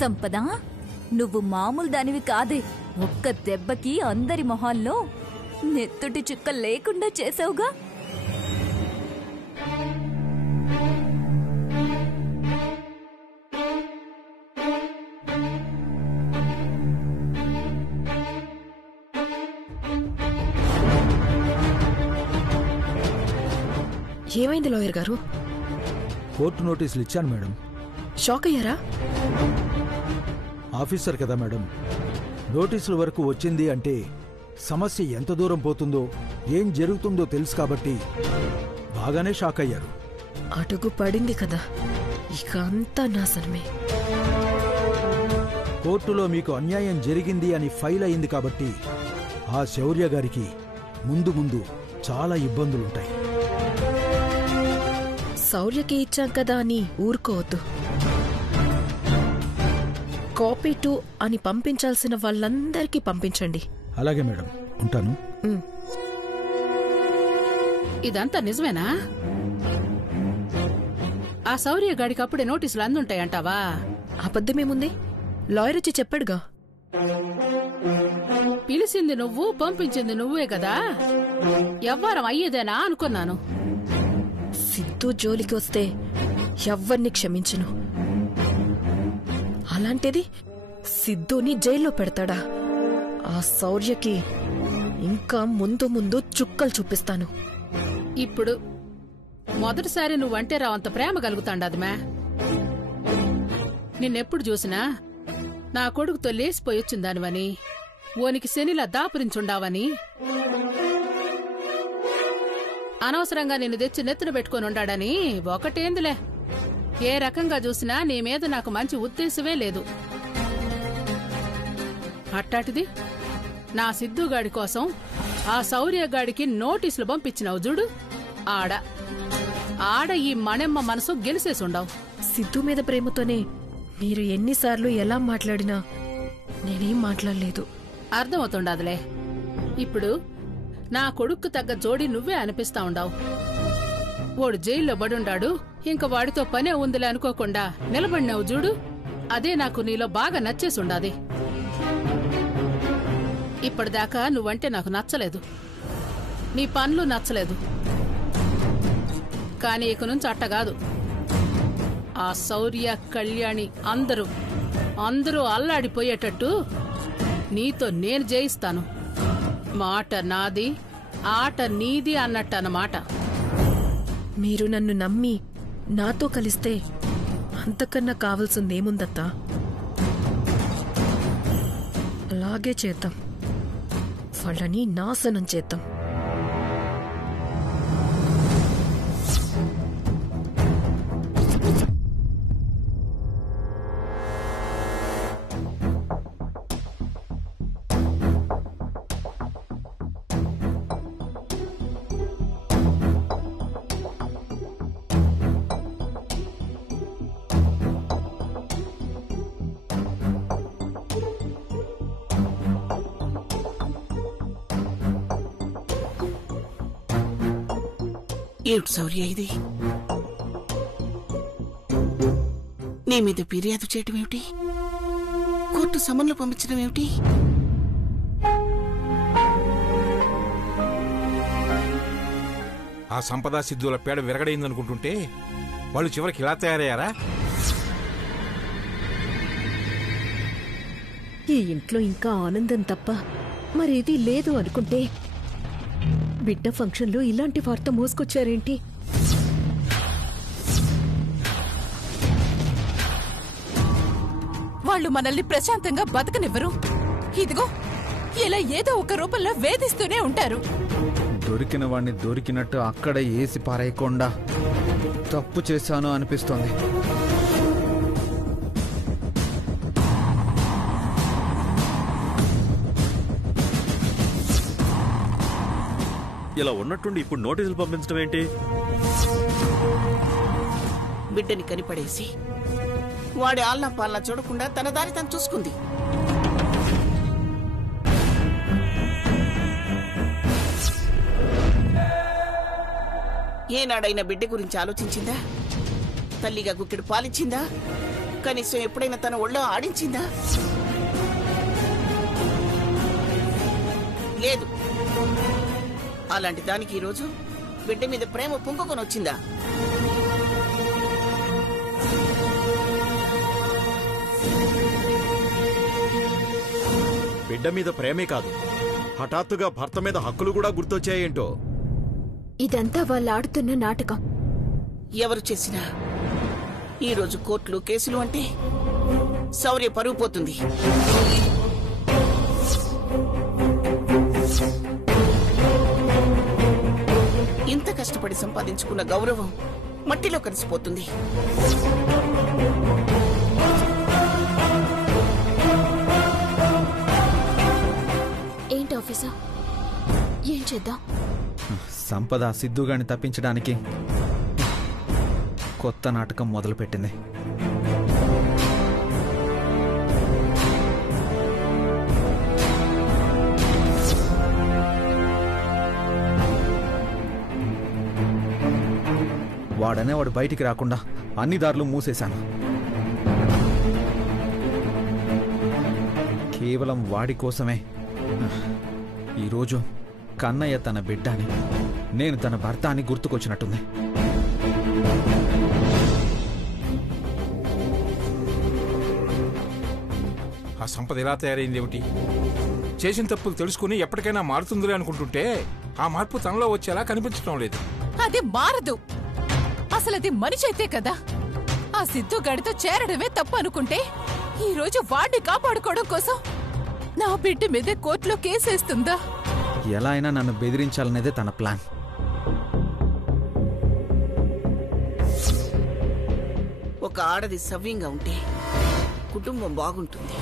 సంపద, నువ్వు మామూలు దానివి కాదే. ఒక్క దెబ్బకి అందరి మొహాల్లో నెత్తుటి చుక్క లేకుండా చేసావుగా. ఏమైంది లాయర్ గారు? కోర్టు నోటీసులు ఇచ్చాను మేడం. షాక్ అయ్యారా? ఆఫీసర్ కదా మేడం, నోటీసుల వరకు వచ్చింది అంటే సమస్య ఎంత దూరం పోతుందో ఏం జరుగుతుందో తెలుసు కాబట్టి బాగానే షాక్ అయ్యారు. అడుగు పడింది కదా, ఇక అంతా నాశనమే. కోర్టులో మీకు అన్యాయం జరిగింది అని ఫైల్ అయింది కాబట్టి ఆ శౌర్య గారికి ముందు ముందు చాలా ఇబ్బందులుంటాయి. శౌర్యకి ఇచ్చాం కదా అని ఊరుకోవద్దు. కాపీ 2 అని పంపించాల్సిన వాళ్ళందరికీ పంపించండి. అలాగే మేడం, ఉంటాను. ఇదంతా నిజమేనా? ఆ శౌర్య గాడికి అప్పుడే నోటీసులు అందుంటాయంటావా? అబద్ధమేముంది? లాయర్ వచ్చి చెప్పాడుగా. పిలిచింది నువ్వు, పంపించింది నువ్వే కదా. ఎవ్వరం అయ్యేదేనా అనుకున్నాను. సిద్ధు జోలికి వస్తే ఎవ్వరిని క్షమించను. అలాంటిది సిద్ధుని జైల్లో పెడతాడా? ఆ శౌర్యకి ఇంకా ముందు ముందు చుక్కలు చూపిస్తాను. ఇప్పుడు మొదటిసారి నువ్వంటే రావంత ప్రేమ కలుగుతాండది మే. నిన్నెప్పుడు చూసినా నా కొడుకుతో లేసిపోయొచ్చిందానివని, ఓనికి శనిలా దాపురించుండావని, అనవసరంగా నిన్ను తెచ్చి నెత్తున పెట్టుకుని ఉండాడని ఒకటేందులే. ఏ రకంగా చూసినా నీ మీద నాకు మంచి ఉద్దేశమే లేదు. అట్టాటిది నా సిద్ధుగాడి కోసం ఆ శౌర్యగాడికి నోటీసులు పంపించినావు చూడు. ఆడ ఈ మణెమ్మ మనసు గెలిసేసుండవు. సిద్ధు మీద ప్రేమతోనే మీరు ఎన్నిసార్లు ఎలా మాట్లాడినా నేనేం మాట్లాడలేదు. అర్థమవుతుండదులే. ఇప్పుడు నా కొడుక్కు తగ్గ జోడి నువ్వే అనిపిస్తా ఉండావు. వాడు జైల్లో పడుండాడు, ఇంక వాడితో పనే ఉందిలే అనుకోకుండా నిలబడినావు చూడు. అదే నాకు నీలో బాగా నచ్చేసుండాది. ఇప్పటిదాకా నువ్వంటే నాకు నచ్చలేదు, నీ పనులు నచ్చలేదు. కాని ఇక నుంచి అట్టగాదు. ఆ శౌర్య, కళ్యాణి అందరూ అల్లాడిపోయేటట్టు నీతో నేను జయిస్తాను. మాట నాది, ఆట నీది అన్నట్టన్నమాట. మీరు నన్ను నమ్మి నాతో కలిస్తే అంతకన్నా కావాల్సిందేముందత్తా? అలాగే చేద్దాం, వాళ్ళని నాశనం చేద్దాం. ఏమిటి శౌర్య ఇది? నీ మీద ఫిర్యాదు చేయటం ఏమిటి? కోర్టు సమన్లు పంపించడం ఏమిటి? ఆ సంపద సిద్ధుల పేడ విరగడైందనుకుంటుంటే వాళ్ళు చివరికి ఇలా తయారయ్యారా? ఈ ఇంట్లో ఇంకా ఆనందం తప్ప మరేదీ లేదు అనుకుంటే బిడ్డ ఫంక్షన్లో ఇలాంటి వార్త మోసుకొచ్చారేంటి? వాళ్ళు మనల్ని ప్రశాంతంగా బతకనివ్వరు. ఇదిగో ఇలా ఏదో ఒక రూపంలో వేధిస్తూనే ఉంటారు. దొరికిన వాణ్ణి దొరికినట్టు అక్కడ ఏసి పారేయకుండా తప్పు చేశాను అనిపిస్తోంది. ఇలా ఉన్నట్టుండి ఇప్పుడు నోటీసులు పంపించడం ఏంటి? బిడ్డని కనిపడేసి వాడి ఆల్నా పాలన చూడకుండా తన దారి తను చూసుకుంది. ఏనాడైనా బిడ్డ గురించి ఆలోచించిందా? తల్లిగా గుక్కెడు పాలిచ్చిందా? కనీసం ఎప్పుడైనా తన ఒళ్ళో ఆడించిందా? లేదు. అలాంటి దానికి ఈరోజు బిడ్డ మీద ప్రేమ పొంగుకొని వచ్చిందా? బిడ్డ మీద ప్రేమే కాదు, హఠాత్తుగా భర్త మీద హక్కులు కూడా గుర్తొచ్చాయేంటో. ఇదంతా వాళ్ళు ఆడుతున్న నాటకం. ఎవరు చేసినా ఈరోజు కోర్టులు కేసులు అంటే శౌర్య పరువు పోతుంది. ఇంత కష్టపడి సంపాదించుకున్న గౌరవం మట్టిలో కలిసిపోతుంది. ఏంటి ఆఫీసర్, ఏం చేద్దాం? సంపద సిద్ధుగాని తప్పించడానికి కొత్త నాటకం మొదలుపెట్టింది. వాడనేవాడు బయటికి రాకుండా అన్ని దారులు మూసేశాను. కేవలం వాడి కోసమే ఈరోజు కన్నయ్య తన బిడ్డ అని, నేను తన భర్త అని గుర్తుకొచ్చినట్టుంది. ఆ సంపద ఎలా తయారైంది ఏమిటి? చేసిన తప్పులు తెలుసుకుని ఎప్పటికైనా మారుతుందిలే అనుకుంటుంటే ఆ మార్పు తనలో వచ్చేలా కనిపించడం లేదు. అది మారదు. అసలు అది మనిషి అయితే కదా. ఆ సిద్ధుగాడితో చేరడమే తప్పు అనుకుంటే ఈ రోజు వాడిని కాపాడుకోవడం కోసం నా బిడ్డ మీదే కోర్టులో కేసేస్తుందా? ఎలా అయినా నన్ను బెదిరించాలనేదే తన ప్లాన్. ఒక ఆడది సవ్యంగా ఉంటే కుటుంబం బాగుంటుంది.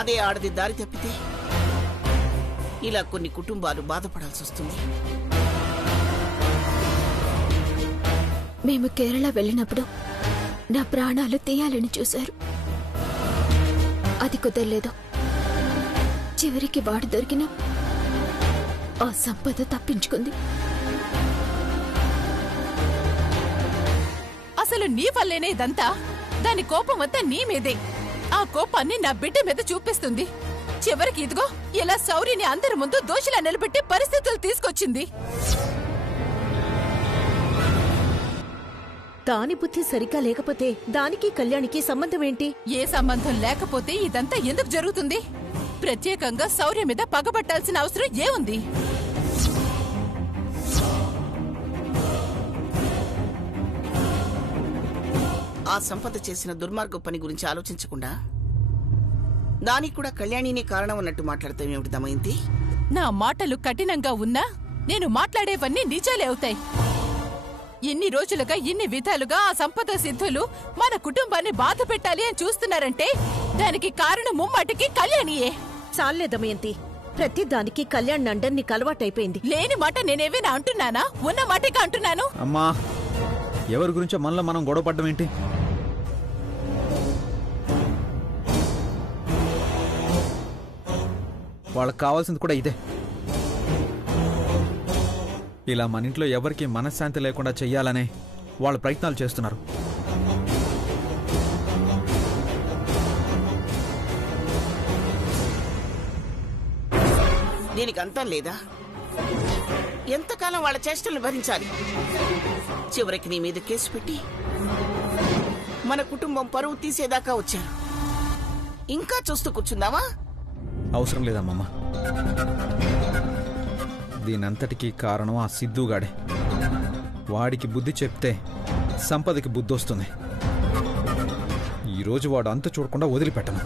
అదే ఆడది దారి తప్పితే ఇలా కొన్ని కుటుంబాలు బాధపడాల్సి వస్తుంది. మేము కేరళ వెళ్ళినప్పుడు నా ప్రాణాలు తీయాలని చూశారు. అది కుదరలేదు. చివరికి వాడు దొరికిన ఆ సంపద తప్పించుకుంది. అసలు నీ వల్లేనే ఇదంతా. దాని కోపం అంతా నీ మీదే. ఆ కోపాన్ని నా బిడ్డ మీద చూపిస్తుంది. చివరికి ఇదిగో ఇలా శౌర్యని అందరి ముందు దోషిలా నిలబెట్టి పరిస్థితులు తీసుకొచ్చింది. దాని బుద్ధి సరిగ్గా లేకపోతే దానికి కళ్యాణికి సంబంధం ఏంటి? ఏ సంబంధం లేకపోతే ఇదంతా ఎందుకు జరుగుతుంది? ప్రత్యేకంగా శౌర్య మీద పగబట్టాల్సిన అవసరం ఏముంది? ఆ సంపద చేసిన దుర్మార్గ పని గురించి ఆలోచించకుండా దానికి కూడా కళ్యాణిని కారణం అన్నట్టు మాట్లాడతామేమిటి దమయంతి? నా మాటలు కఠినంగా ఉన్నా నేను మాట్లాడేవన్నీ నిజాలే అవుతాయి. ఇన్ని రోజులుగా ఇన్ని విధాలుగా ఆ సంపద సిద్ధులు మన కుటుంబాన్ని బాధ పెట్టాలి అని చూస్తున్నారంటే దానికి కారణం ముమ్మాటికి కళ్యాణియే. చాలే దమయంతి, ప్రతి దానికి కళ్యాణ్ నండన్ నీకు అలవాటైపోయింది. లేని మాట నేనేమైనా అంటున్నానా? ఉన్న మాటగా అంటున్నాను. అమ్మా, ఎవరి గురించో మనలో మనం గొడవపడ్డం ఏంటి? వాళ్ళకి కావాల్సింది కూడా ఇదే. ఇలా మన ఇంట్లో ఎవరికి మనశ్శాంతి లేకుండా చెయ్యాలనే వాళ్ళు ప్రయత్నాలు చేస్తున్నారు. దీనికి అంతం లేదా? ఎంతకాలం వాళ్ళ చేష్టలు భరించాలి? చివరికి నీ మీద కేసు పెట్టి మన కుటుంబం పరువు తీసేదాకా వచ్చారు. ఇంకా చూస్తూ కూర్చుందావా? అవసరం లేదమ్మమ్మ. దీనంతటికీ కారణం ఆ సిద్ధుగాడే. వాడికి బుద్ధి చెప్తే సంపదకి బుద్ధి వస్తుంది. ఈరోజు వాడు అంత చూడకుండా వదిలిపెట్టను.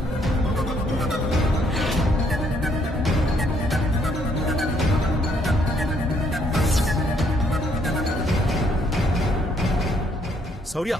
శౌర్య,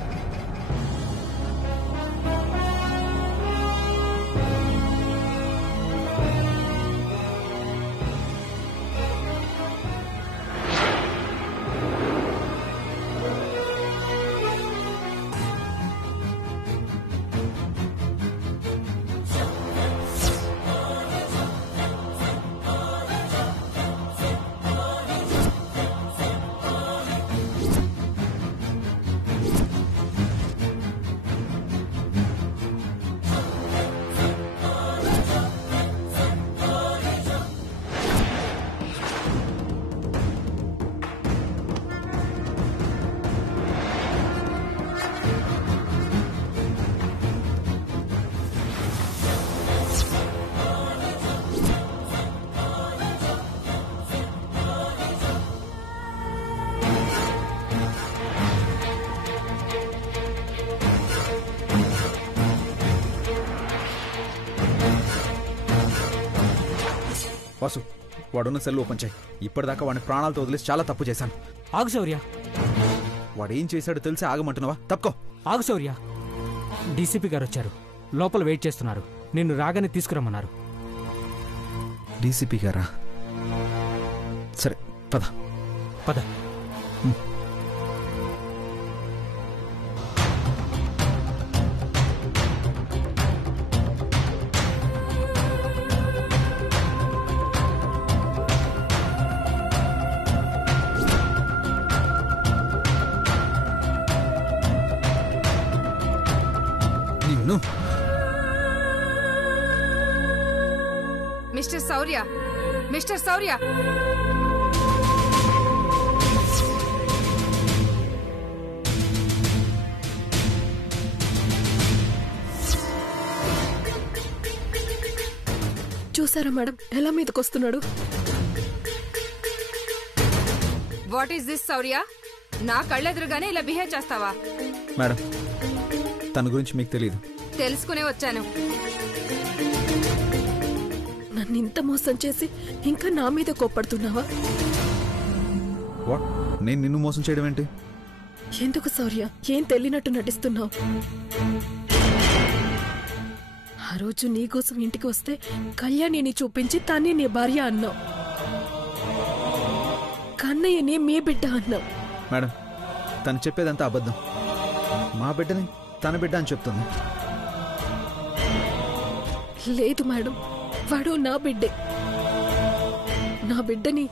వాసు, వాడున్న సెల్ ఓపెన్ చేయి. ఇప్పటిదాకా వాడిని ప్రాణాలతో వదిలేసి చాలా తప్పు చేశాను. ఆగు శౌర్య. వాడేం చేశాడో తెలిసి ఆగమంటున్నావా? తప్పుకో. ఆగు శౌర్య. డీసీపీ గారు వచ్చారు, లోపల వెయిట్ చేస్తున్నారు. నిన్ను రాగానే తీసుకురమ్మన్నారు. డీసీపీ గారా? సరే, పద పద. మిస్టర్ శౌర్య, మిస్టర్ శౌర్య, చూసారా మేడం ఎలా మీదకొస్తున్నాడు? వాట్ ఈస్ దిస్ శౌర్య? నా కళ్ళెదురుగానే ఇలా బిహేవ్ చేస్తావా? మేడం, తన గురించి మీకు తెలియదు. తెలుసుకునే వచ్చాను. నన్ను ఇంత మోసం చేసి ఇంకా నా మీద కోప్పడుతున్నావా? వాట్? నేను నిన్ను మోసం చేయడం ఏంటి? ఎందుకు శౌర్య ఏం తెలియనట్టు నటిస్తున్నావు? ఆ రోజు నీకోసం ఇంటికి వస్తే కళ్యాణిని చూపించి తనే నీ భార్య అన్నావు, కన్నయ్యని మీ బిడ్డ అన్నావు. మేడం, తను చెప్పేదంతా అబద్ధం. మా బిడ్డని తన బిడ్డ అని చెప్తుంది. లేదు మేడం, వాడు నా బిడ్డే. నా బిడ్డని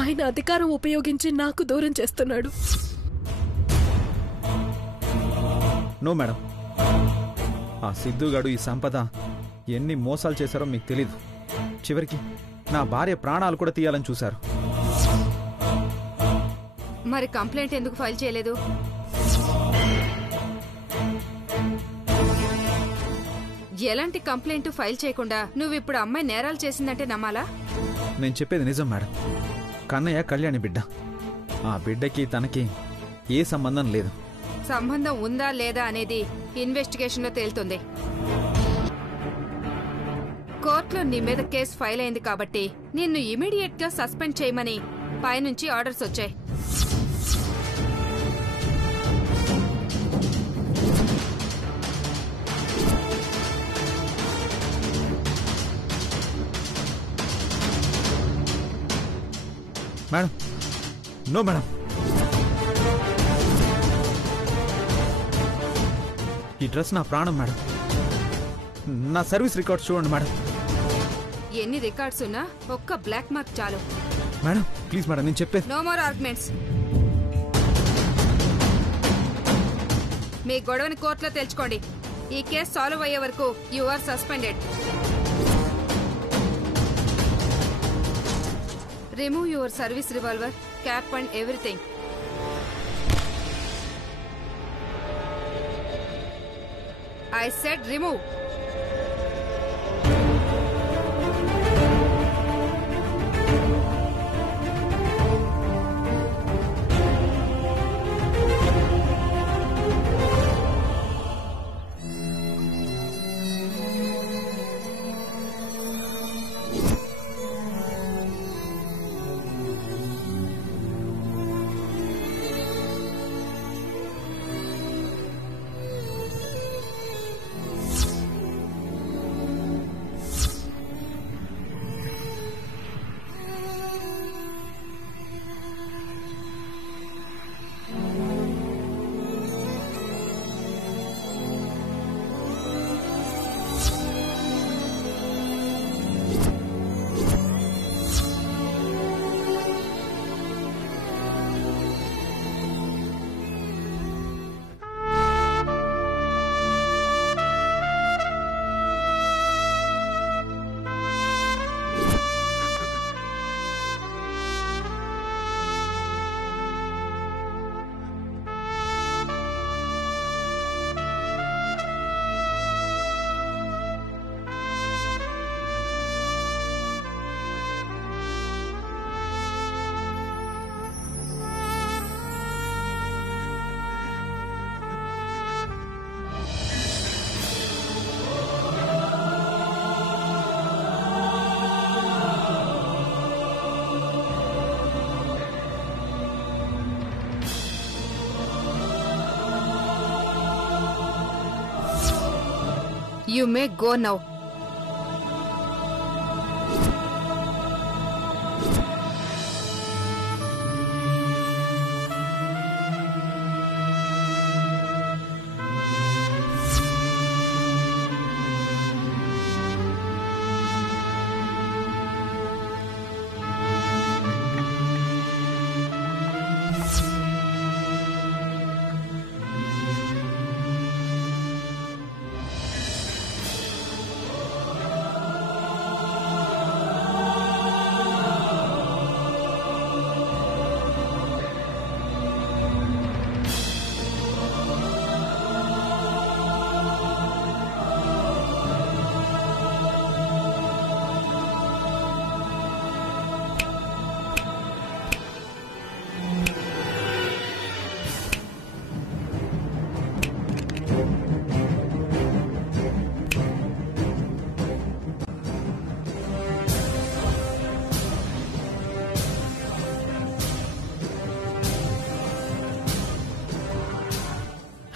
ఆయన అధికారం ఉపయోగించి నాకు దూరం చేస్తున్నాడు. నో మేడం, ఆ సిద్ధుగాడు ఈ సంపద ఎన్ని మోసాలు చేశారో మీకు తెలీదు. చివరికి నా భార్య ప్రాణాలు కూడా తీయాలని చూశారు. మరి కంప్లైంట్ ఎందుకు ఫైల్ చేయలేదు? ఎలాంటి కంప్లైంట్ ఫైల్ చేయకుండా నువ్వు ఇప్పుడు అమ్మాయి నేరాలు చేసిందంటే నమ్మాలా? నేను చెప్పేది నిజం మేడం. కన్నయ్య కళ్యాణి బిడ్డ. ఆ బిడ్డకి తనకి ఏ సంబంధం లేదు. సంబంధం ఉందా లేదా అనేది ఇన్వెస్టిగేషన్లో తేలుతుంది. కోర్టులో నీ మీద కేసు ఫైల్ అయింది కాబట్టి నిన్ను ఇమీడియట్ గా సస్పెండ్ చేయమని పైనుంచి ఆర్డర్స్ వచ్చాయి. Madam, no madam. ఈ డ్రెస్ నా ప్రాణం మేడం. నా సర్వీస్ రికార్డ్స్ చూడండి మేడం. ఎన్ని రికార్డ్స్ ఉన్నా ఒక్క బ్లాక్ మార్క్ చాలు. మేడం ప్లీజ్ మేడం, నేను చెప్పేది. No more arguments. మీ గొడవని కోర్టులో తెలుసుకోండి. ఈ కేసు సాల్వ్ అయ్యే వరకు you are suspended. Remove your service revolver, cap and everything. I said remove. You may go now.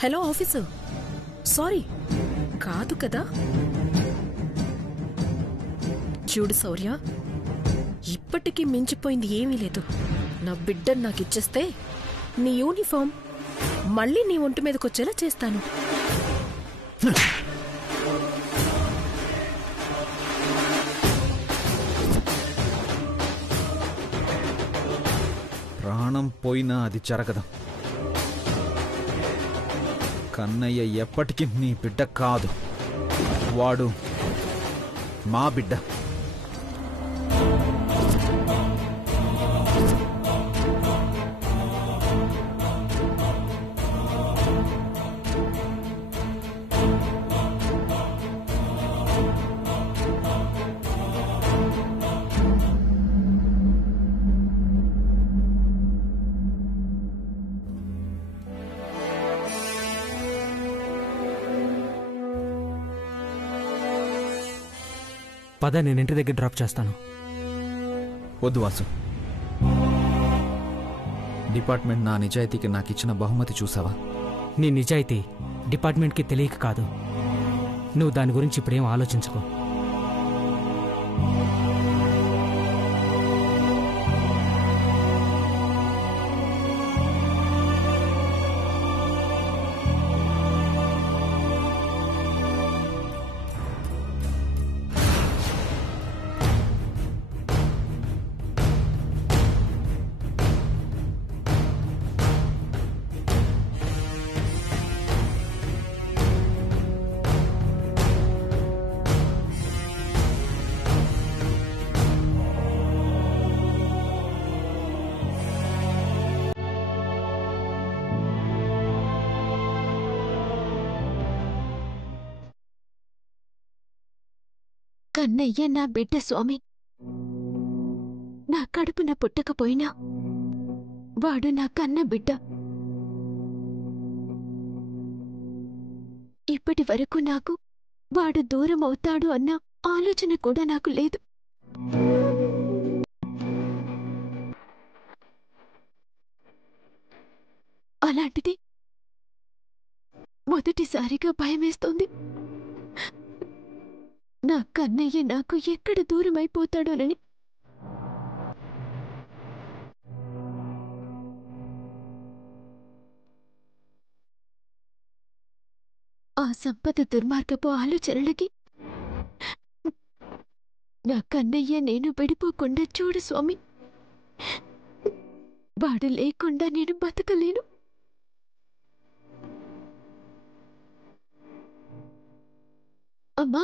Hello officer, sorry. కాదు కదా. చూడు శౌర్య, ఇప్పటికీ మించిపోయింది ఏమీ లేదు. నా బిడ్డను నాకిచ్చేస్తే నీ యూనిఫామ్ మళ్ళీ నీ ఒంటి మీదకొచ్చేలా చేస్తాను. ప్రాణం పోయినా అది జరగదు. కన్నయ్య ఎప్పటికీ నీ బిడ్డ కాదు, వాడు మా బిడ్డ. పద, నేను ఇంటి దగ్గర డ్రాప్ చేస్తాను. వద్దు వాసు. డిపార్ట్మెంట్ నా నిజాయితీకి నాకు ఇచ్చిన బహుమతి చూసావా? నీ నిజాయితీ డిపార్ట్మెంట్కి తెలియక కాదు. నువ్వు దాని గురించి ఇప్పుడేం ఆలోచించుకో. కన్నయ్య నా బిడ్డ స్వామి. నా కడుపున పుట్టకపోయినా వాడు నా కన్న బిడ్డ. ఇప్పటి వరకు నాకు వాడు దూరం అవుతాడు అన్న ఆలోచన కూడా నాకు లేదు. అలాంటిది మొదటిసారిగా భయమేస్తోంది. నా కన్నయ్య నాకు ఎక్కడ దూరమైపోతాడోనని. ఆ సంపద దుర్మార్గపు ఆలోచనలకి నా కన్నయ్య నేను విడిపోకుండా చూడు స్వామి. వాడు లేకుండా నేను బతకలేను. అమ్మా,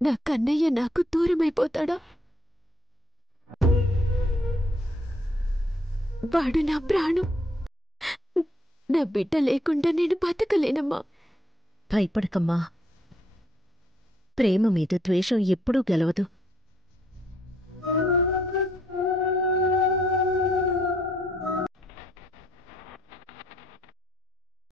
నా కన్నయ్య నాకు దూరమైపోతాడా? వాడు నా ప్రాణం. నా బిడ్డ లేకుండా నేను బతకలేనమ్మా. భయపడకమ్మా. ప్రేమ మీద ద్వేషం ఎప్పుడూ గెలవదు.